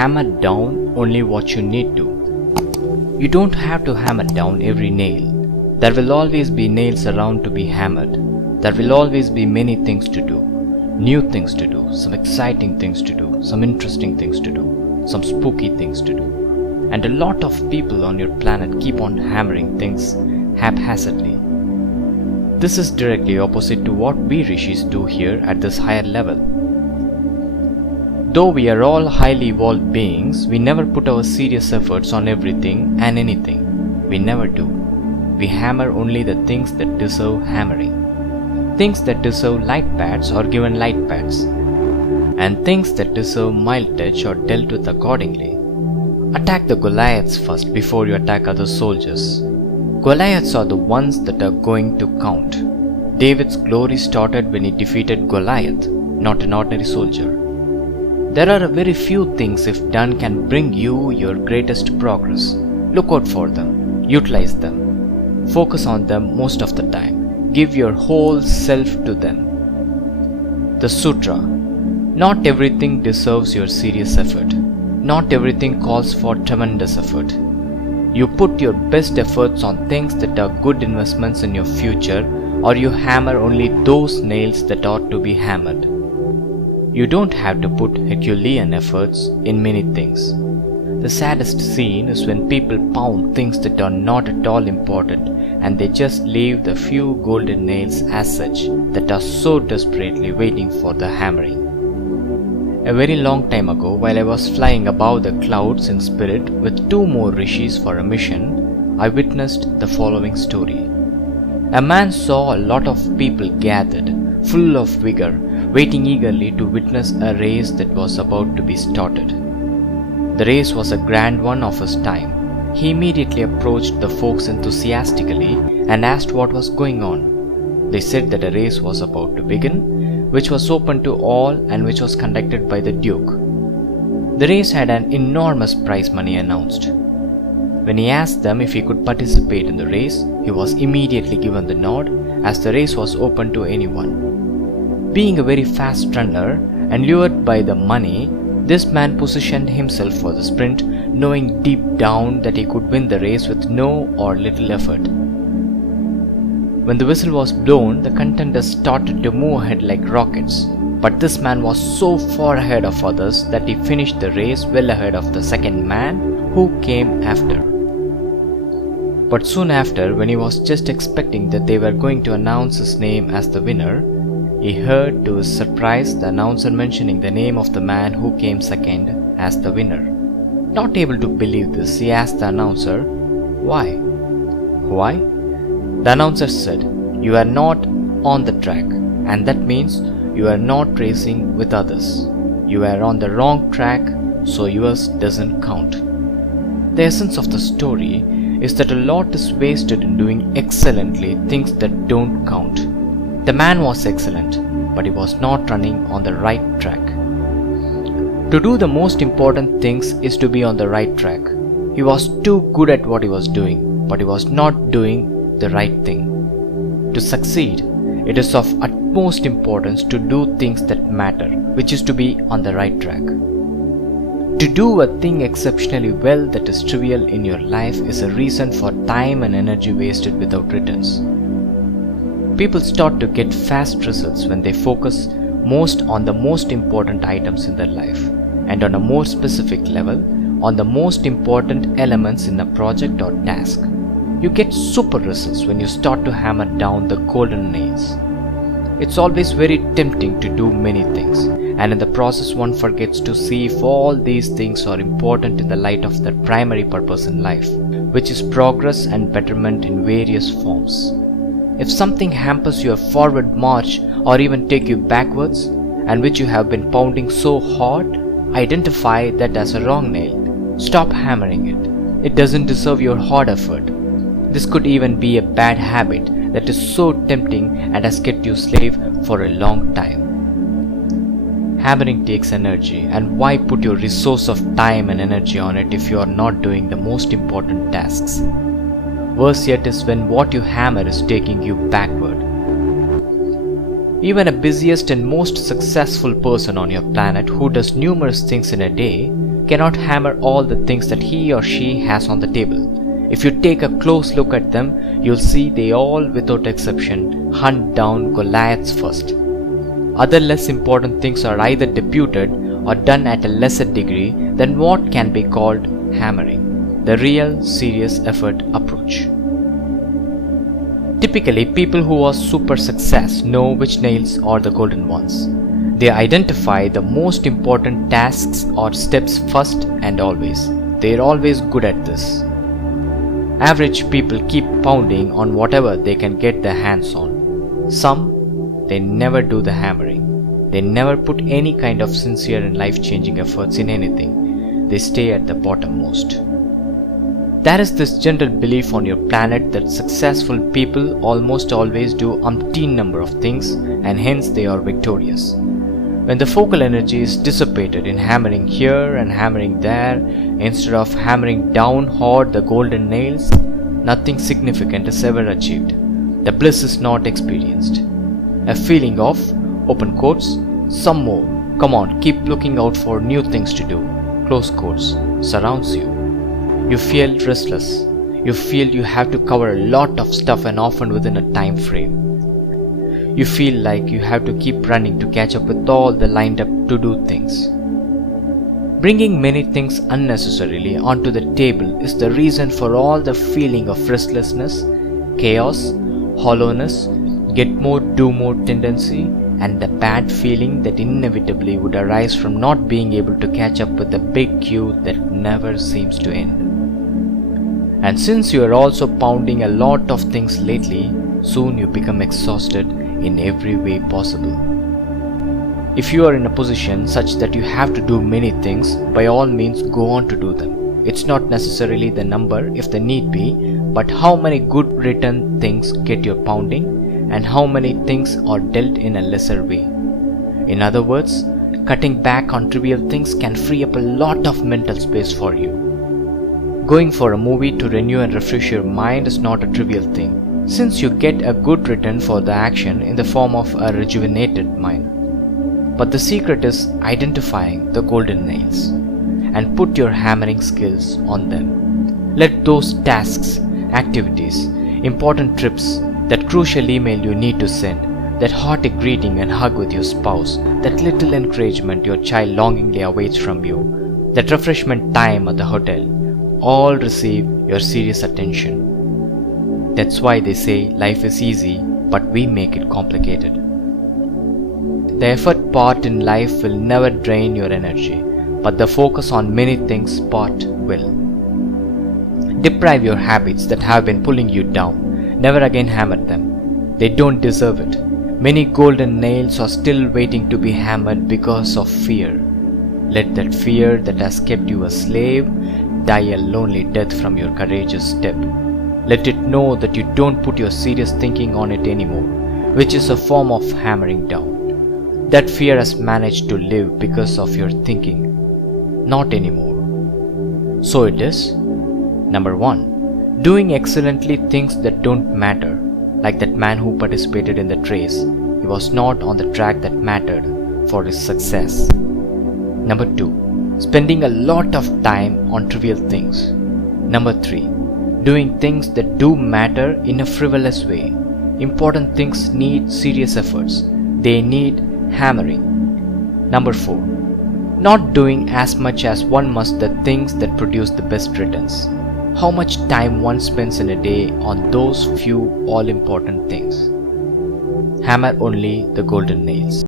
hammer down only what you need to. You don't have to hammer down every nail. There will always be nails around to be hammered. There will always be many things to do, new things to do, some exciting things to do, some interesting things to do, some spooky things to do. And a lot of people on your planet keep on hammering things haphazardly. This is directly opposite to what we rishis do here at this higher level. Though we are all highly evolved beings, we never put our serious efforts on everything and anything. We never do. We hammer only the things that deserve hammering. Things that deserve light pads are given light pads, and things that deserve mild touch are dealt with accordingly. Attack the Goliaths first before you attack other soldiers. Goliaths are the ones that are going to count. David's glory started when he defeated Goliath, not an ordinary soldier. There are very few things, if done, can bring you your greatest progress. Look out for them, utilize them, focus on them most of the time, give your whole self to them. The Sutra. Not everything deserves your serious effort. Not everything calls for tremendous effort. You put your best efforts on things that are good investments in your future, or you hammer only those nails that ought to be hammered. You don't have to put Herculean efforts in many things. The saddest scene is when people pound things that are not at all important and they just leave the few golden nails as such that are so desperately waiting for the hammering. A very long time ago, while I was flying above the clouds in spirit with 2 more rishis for a mission, I witnessed the following story. A man saw a lot of people gathered, full of vigor, waiting eagerly to witness a race that was about to be started. The race was a grand one of his time. He immediately approached the folks enthusiastically and asked what was going on. They said that a race was about to begin, which was open to all and which was conducted by the Duke. The race had an enormous prize money announced. When he asked them if he could participate in the race, he was immediately given the nod, as the race was open to anyone. Being a very fast runner and lured by the money, this man positioned himself for the sprint, knowing deep down that he could win the race with no or little effort. When the whistle was blown, the contenders started to move ahead like rockets, but this man was so far ahead of others that he finished the race well ahead of the second man who came after. But soon after, when he was just expecting that they were going to announce his name as the winner, he heard to his surprise the announcer mentioning the name of the man who came second as the winner. Not able to believe this, he asked the announcer, "Why?" "Why?" The announcer said, "You are not on the track, and that means you are not racing with others. You are on the wrong track, so yours doesn't count." The essence of the story is that a lot is wasted in doing excellently things that don't count. The man was excellent, but he was not running on the right track. To do the most important things is to be on the right track. He was too good at what he was doing, but he was not doing the right thing. To succeed, it is of utmost importance to do things that matter, which is to be on the right track. To do a thing exceptionally well that is trivial in your life is a reason for time and energy wasted without returns. People start to get fast results when they focus most on the most important items in their life, and on a more specific level, on the most important elements in a project or task. You get super results when you start to hammer down the golden nails. It's always very tempting to do many things, and in the process one forgets to see if all these things are important in the light of their primary purpose in life, which is progress and betterment in various forms. If something hampers your forward march or even take you backwards, and which you have been pounding so hard, identify that as a wrong nail. Stop hammering it. It doesn't deserve your hard effort. This could even be a bad habit that is so tempting and has kept you slave for a long time. Hammering takes energy, and why put your resource of time and energy on it if you are not doing the most important tasks? Worse yet is when what you hammer is taking you backward. Even a busiest and most successful person on your planet who does numerous things in a day cannot hammer all the things that he or she has on the table. If you take a close look at them, you'll see they all, without exception, hunt down Goliaths first. Other less important things are either deputed or done at a lesser degree than what can be called hammering, the real serious effort approach. Typically, people who are super success know which nails are the golden ones. They identify the most important tasks or steps first and always. They're always good at this. Average people keep pounding on whatever they can get their hands on. Some, they never do the hammering. They never put any kind of sincere and life-changing efforts in anything. They stay at the bottommost. There is this general belief on your planet that successful people almost always do umpteen number of things and hence they are victorious. When the focal energy is dissipated in hammering here and hammering there, instead of hammering down hard the golden nails, nothing significant is ever achieved. The bliss is not experienced. A feeling of, open quotes, some more, come on, keep looking out for new things to do, close quotes, surrounds you. You feel restless. You feel you have to cover a lot of stuff and often within a time frame. You feel like you have to keep running to catch up with all the lined up to-do things. Bringing many things unnecessarily onto the table is the reason for all the feeling of restlessness, chaos, hollowness, get more, do more tendency, and the bad feeling that inevitably would arise from not being able to catch up with the big queue that never seems to end. And since you are also pounding a lot of things lately, soon you become exhausted in every way possible. If you are in a position such that you have to do many things, by all means go on to do them. It's not necessarily the number if the need be, but how many good written things get your pounding and how many things are dealt in a lesser way. In other words, cutting back on trivial things can free up a lot of mental space for you. Going for a movie to renew and refresh your mind is not a trivial thing, since you get a good return for the action in the form of a rejuvenated mind. But the secret is identifying the golden nails and put your hammering skills on them. Let those tasks, activities, important trips, that crucial email you need to send, that hearty greeting and hug with your spouse, that little encouragement your child longingly awaits from you, that refreshment time at the hotel, all receive your serious attention. That's why they say life is easy, but we make it complicated. The effort part in life will never drain your energy, but the focus on many things part will. Deprive your habits that have been pulling you down. Never again hammer them. They don't deserve it. Many golden nails are still waiting to be hammered because of fear. Let that fear that has kept you a slave die a lonely death from your courageous step. Let it know that you don't put your serious thinking on it anymore, which is a form of hammering down. That fear has managed to live because of your thinking, not anymore. So it is. Number 1. Doing excellently things that don't matter, like that man who participated in that race. He was not on the track that mattered for his success. Number 2. Spending a lot of time on trivial things. Number 3. Doing things that do matter in a frivolous way. Important things need serious efforts. They need hammering. Number 4. Not doing as much as one must the things that produce the best returns. How much time one spends in a day on those few all-important things. Hammer only the golden nails.